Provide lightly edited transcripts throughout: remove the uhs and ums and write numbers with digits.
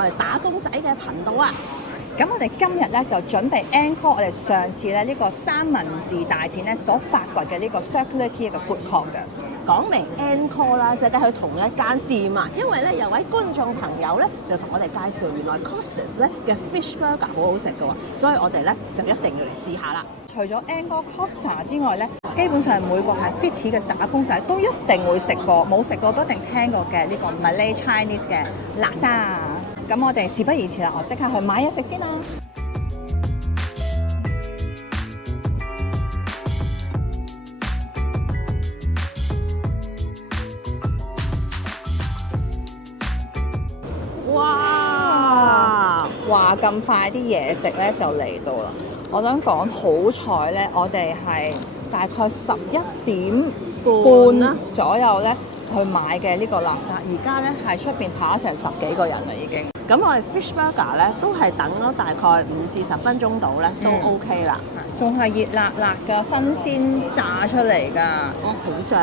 我哋打工仔嘅頻道啊！咁我哋今日咧就準備 encore 我哋上次咧呢個三文治大戰咧所發掘嘅呢個 Circular Quay 嘅 food court 嘅。講明 encore 啦，就係去同一間店啊，因為咧有位觀眾朋友咧就同我哋介紹，原來 Costas 咧嘅 fish burger 好好食嘅喎，所以我哋咧就一定要嚟試下啦。除咗 Angkor Costa 之外咧，基本上每個係 City 嘅打工仔都一定會食過，冇食過都一定聽過嘅呢個 Malay Chinese 嘅辣沙。咁我哋事不宜遲啦，我即刻去買嘢食先啦。哇！話咁快啲嘢食咧就嚟到啦！我想講好彩咧，我哋係大概11點半啦左右咧去買嘅呢個辣沙，而家咧係出邊排咗成10幾個人啦已經。咁我哋 fish burger 咧都係等咗大概5至10分鐘到咧，都 OK 啦。仲係熱辣辣㗎，新鮮炸出嚟㗎。哦，好正！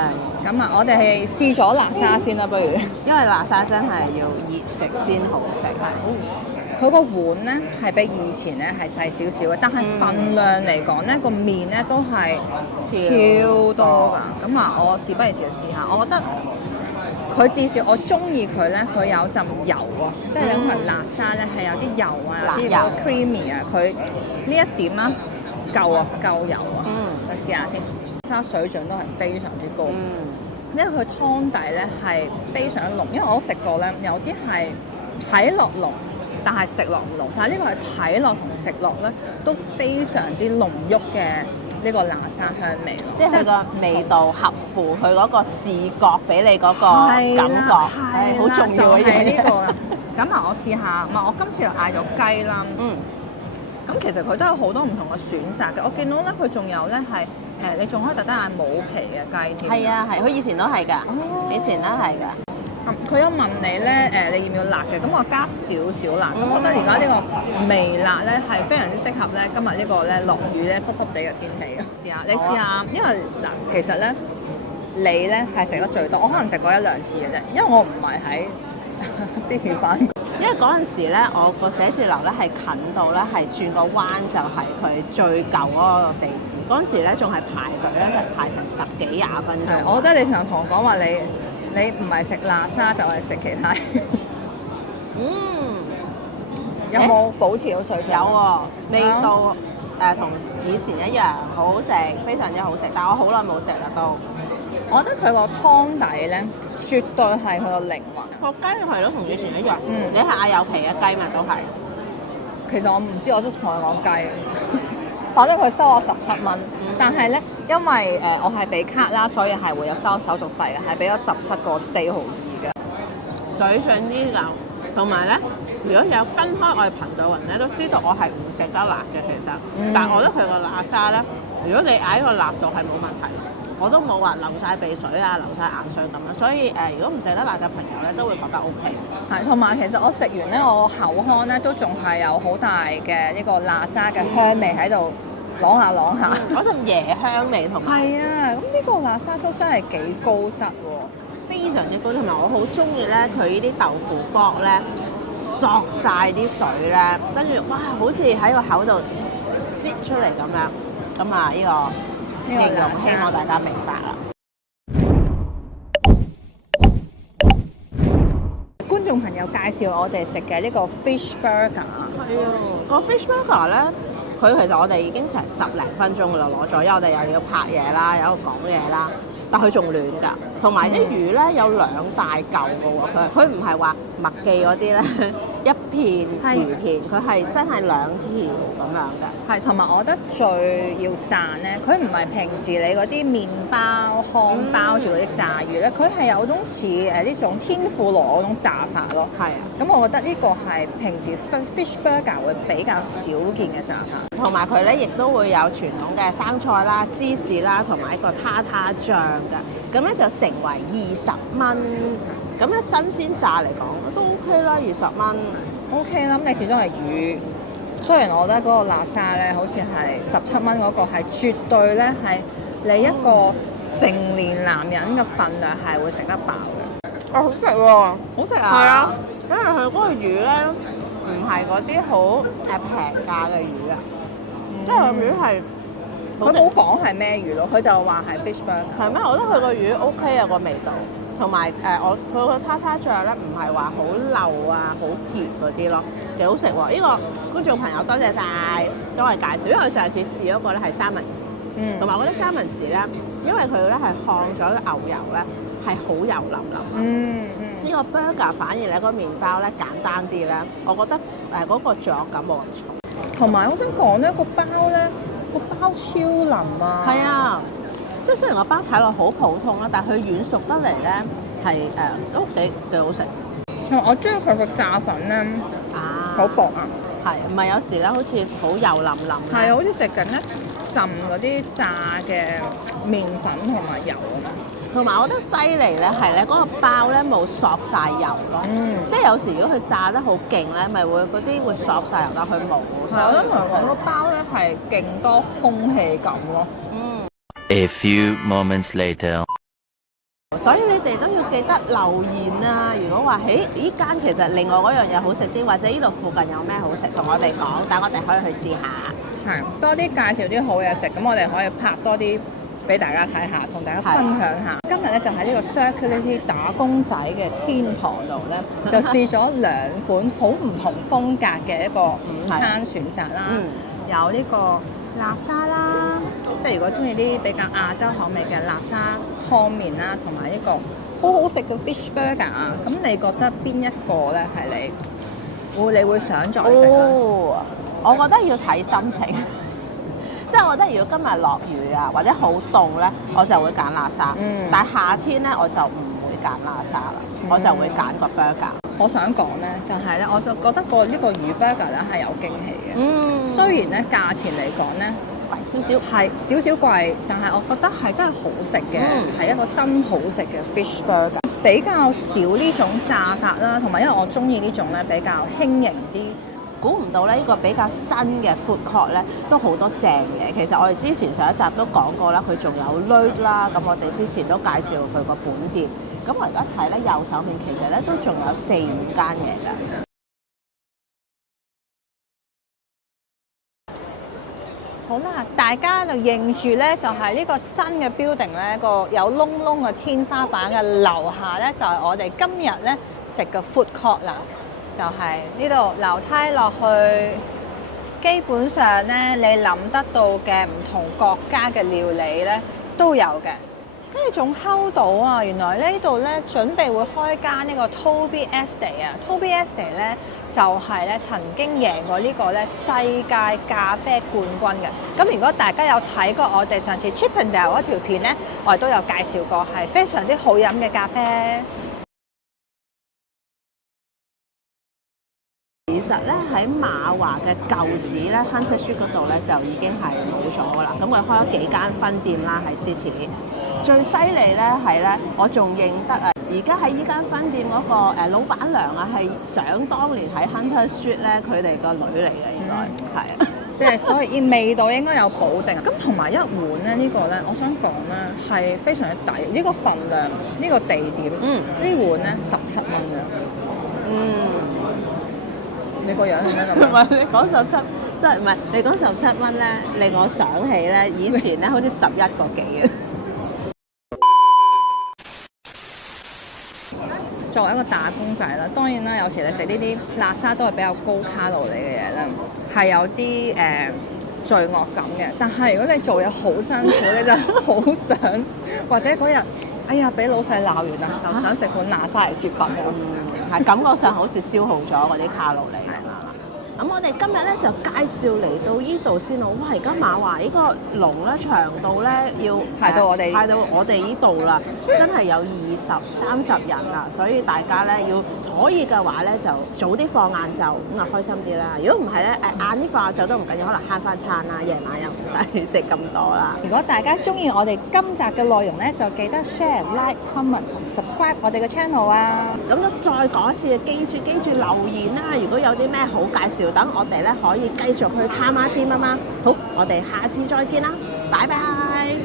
咁啊，我哋係試咗辣沙先啦，不如。因為辣沙真係要熱食先好食，係。佢個碗咧係比以前咧係細少少嘅，但係份量嚟講咧個麵咧都係超多㗎。咁啊，我事不宜遲就試下，我覺得。佢至少我中意佢咧，佢有陣油啊，即係你諗辣沙咧係有啲油啊，有啲 creamy 啊，佢呢一點啦夠啊，夠油啊。我試下先，沙水準都係非常之高。因為佢湯底咧係非常濃，因為我食過咧有啲係睇落濃，但係食落唔濃，但係呢個係睇落同食落咧都非常之濃郁嘅。呢個辣沙香味，即係佢個味道合乎佢嗰個視覺俾你嗰個感覺，係好重要嘅嘢呢個啦。咁啊，我試下，我今次又嗌咗雞啦。咁其實佢都有好多唔同嘅選擇嘅。我見到咧，佢仲有咧係你仲可以特登嗌冇皮嘅雞添。係啊，係，佢以前都係㗎，以前都係㗎。佢有問你咧，你要唔要辣嘅？咁我加少少辣。咁我覺得而家呢個微辣咧係非常之適合咧今日呢個咧落雨咧濕濕地嘅天氣嘅。試下，你試下，因為嗱，其實咧你咧係食得最多，我可能食過1-2次嘅啫，因為我唔係喺 City 返工。因為嗰陣時咧，我個寫字樓咧係近到咧，係轉個彎就係佢最舊嗰個地址。嗰陣時咧仲係排隊咧，係排成10幾20分鐘。我覺得你同我講話你唔係食辣沙就係食其他。有冇保持到水準？有喎，味道同以前一樣，好好食，非常之好食。但係我好耐冇食啦都。我覺得佢個湯底咧，絕對係佢個靈魂。個雞係咯，同以前一樣。你係嗌有皮嘅雞嘛都係。其實我唔知，我都同佢講雞。反正佢收我17蚊，但係咧，因為我係俾卡啦，所以係會有收手續費嘅，係俾咗17.4毫2嘅。水準啲流，同埋咧，如果有跟開我哋頻道人咧，都知道我係唔食得辣嘅其實。但係我覺得佢個辣沙咧，如果你嗌個辣度係冇問題，我都冇話流晒鼻水啊、流晒眼水咁樣。所以如果唔食得辣嘅朋友咧，都會覺得 OK。係，同埋其實我食完咧，我口腔咧都仲係有好大嘅呢個辣沙嘅香味喺度。啷下啷下，嗰陣椰香味同埋係啊，咁呢個辣沙都真係幾高質喎，非常之高，同埋我好中意咧佢呢啲豆腐卜咧索晒啲水咧，跟住哇好似喺個口度擠出嚟咁樣，咁啊呢個形容希望大家明白啦。觀眾朋友介紹我哋食嘅呢個 fish burger， 係啊，個 fish burger 咧。佢其實我哋已經成10零分鐘噶啦攞咗，因為我哋又要拍嘢啦，又要講嘢啦，但佢仲暖㗎，同埋啲魚咧有2大嚿㗎喎，佢唔係話麥記嗰啲咧一片魚片，佢係真係2條咁樣嘅。係，同埋我覺得最要讚咧，佢唔係平時你嗰啲麵包糠包住嗰啲炸魚咧，佢係有種似呢種天婦羅嗰種炸法咯。係啊，咁我覺得呢個係平時 fish burger 會比較少見嘅炸法。同埋佢咧亦都會有傳統嘅生菜啦、芝士啦，同埋一個塔塔醬㗎。咁咧就成為20蚊。咁咧新鮮炸嚟講都 OK 啦，20蚊 OK 啦。咁你始終係魚，雖然我覺得嗰個辣沙咧好似係17蚊嗰個係絕對咧係你一個成年男人嘅份量係會食得飽嘅。好食喎！好食啊！係啊，因為佢嗰個魚咧唔係嗰啲好平價嘅魚啊，即係個魚係佢冇講係咩魚咯，佢就話係 fish burger。係咩？我覺得佢個魚 OK 啊個味道，同埋我佢個叉叉醬咧唔係話好漏啊、好結嗰啲咯，幾好食喎！呢個觀眾朋友多謝晒，都係介紹，因為上次試嗰個咧係三文治，同埋嗰啲三文治咧，因為佢咧係烘咗牛油咧，係好油淋淋。呢個 burger 反而咧個麵包咧簡單啲咧，我覺得嗰個罪惡感冇咁重。同埋我想講咧，個包咧個包超腍啊！係啊，即係雖然個包睇落好普通啦，但係佢軟熟得嚟咧係都幾好食。我中意佢個炸粉咧，好薄啊！係唔係有時咧好似好油淋淋？係啊，好似食緊一浸嗰啲炸嘅麵粉同埋油啊！同埋我覺得犀利咧係咧嗰個包咧冇索晒油咯，即係有時如果佢炸得好勁咧，咪會嗰啲會索晒油，但佢冇。係，我覺得同佢講個包咧係勁多空氣感咯。A few moments later。所以你哋都要記得留言啊！如果話呢間其實另外嗰樣嘢好食啲，或者呢度附近有咩好食，同我哋講，但我哋可以去試下。係多啲介紹啲好嘢食，咁我哋可以拍多啲俾大家睇下，同大家分享下。今日咧就喺呢個 Circularity 打工仔嘅天堂度咧，就試咗2款好唔同風格嘅一個午餐選擇啦。有呢個辣沙啦，即係如果中意啲比較亞洲口味嘅辣沙湯麵啦，同埋呢個好好食嘅 fish burger 啊。咁你覺得邊一個咧係你會想再食咧？我覺得要睇心情。即係我覺得如果今日落雨啊，或者好凍咧，我就會揀辣沙。但係夏天咧，我就唔會揀辣沙啦，我就會揀個 burger。我想講咧，就係咧，我就覺得呢個魚 burger 咧係有驚喜嘅。雖然咧價錢嚟講咧貴少少，係少少貴，但係我覺得係真係好食嘅，係一個真好食嘅 fish burger。比較少呢種炸法啦，同埋因為我中意呢種咧比較輕盈啲。估唔到咧，呢個比較新嘅 food court 咧，都好多正嘅。其實我哋之前上一集都講過啦，佢仲有 Lurk 啦，咁我哋之前都介紹佢個本店。咁我而家睇咧右手邊，其實咧都仲有4-5間嘢㗎。好啦，大家就認住咧，就係呢個新嘅 building 咧，個有窿窿嘅天花板嘅樓下咧，就係我哋今日咧食嘅 food court 啦。就係呢度樓梯落去，基本上咧你諗得到嘅唔同國家嘅料理咧都有嘅。跟住仲睺到啊，原來呢度咧準備會開間呢個 Toby Estate 啊。Toby Estate 咧就係咧曾經贏過呢個咧世界咖啡冠軍嘅。咁如果大家有睇過我哋上次 Chippendale 嗰條片咧，我哋都有介紹過，係非常之好飲嘅咖啡。其實咧喺馬華嘅舊址咧 Hunter Street 嗰度咧就已經係冇咗啦。咁佢開咗幾間分店啦喺 City。最犀利咧係咧，我仲認得啊！而家喺依間分店嗰個老闆娘啊，係想當年喺 Hunter Street 咧佢哋個女嚟嘅，應該係啊。即係所以味道應該有保證。咁同埋一碗咧呢個咧，我想講咧係非常之抵。呢個份量，呢個地點，呢碗咧17蚊嘅。你個樣係咩咁？唔係你講17，即係唔係你講17蚊咧，令我想起咧以前咧好似11個幾嘅。作為一個打工仔啦，當然啦，有時你食呢啲辣沙都係比較高卡路里嘅嘢啦，係有啲罪惡感嘅。但係如果你做嘢好辛苦，你就好想，或者嗰日哎呀俾老細鬧完啦，就想食碗辣沙嚟泄憤嘅。係感覺上好似消耗咗嗰啲卡路里係嘛？咁我哋今日咧就介紹嚟到呢度先咯。哇！而家馬華呢個龍咧長度咧要排到我哋呢度啦，真係有20-30人啦。所以大家咧要可以嘅話咧就早啲放晏晝，咁啊開心啲啦。如果唔係咧晏啲放晏晝都唔緊要，可能慳翻餐啦，夜晚又唔使食咁多啦。如果大家中意我哋今集嘅內容咧，就記得 share、like、comment 同 subscribe 我哋嘅 channel 啊。咁都再講一次，記住留言啦！如果有啲咩好介紹，等我哋咧可以繼續去探下店啊嘛。好，我哋下次再見啦，拜拜。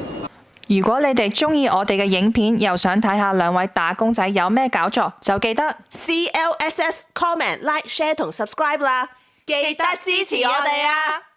如果你哋中意我哋嘅影片，又想睇下兩位打工仔有咩搞作，就記得 CLSS comment like share 同 subscribe 啦，記得支持我哋啊！